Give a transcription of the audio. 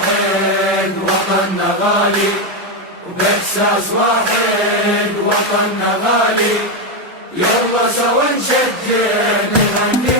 واحد وطننا غالي، وبإحساس واحد وطننا غالي. يلا سوا نشجع نغني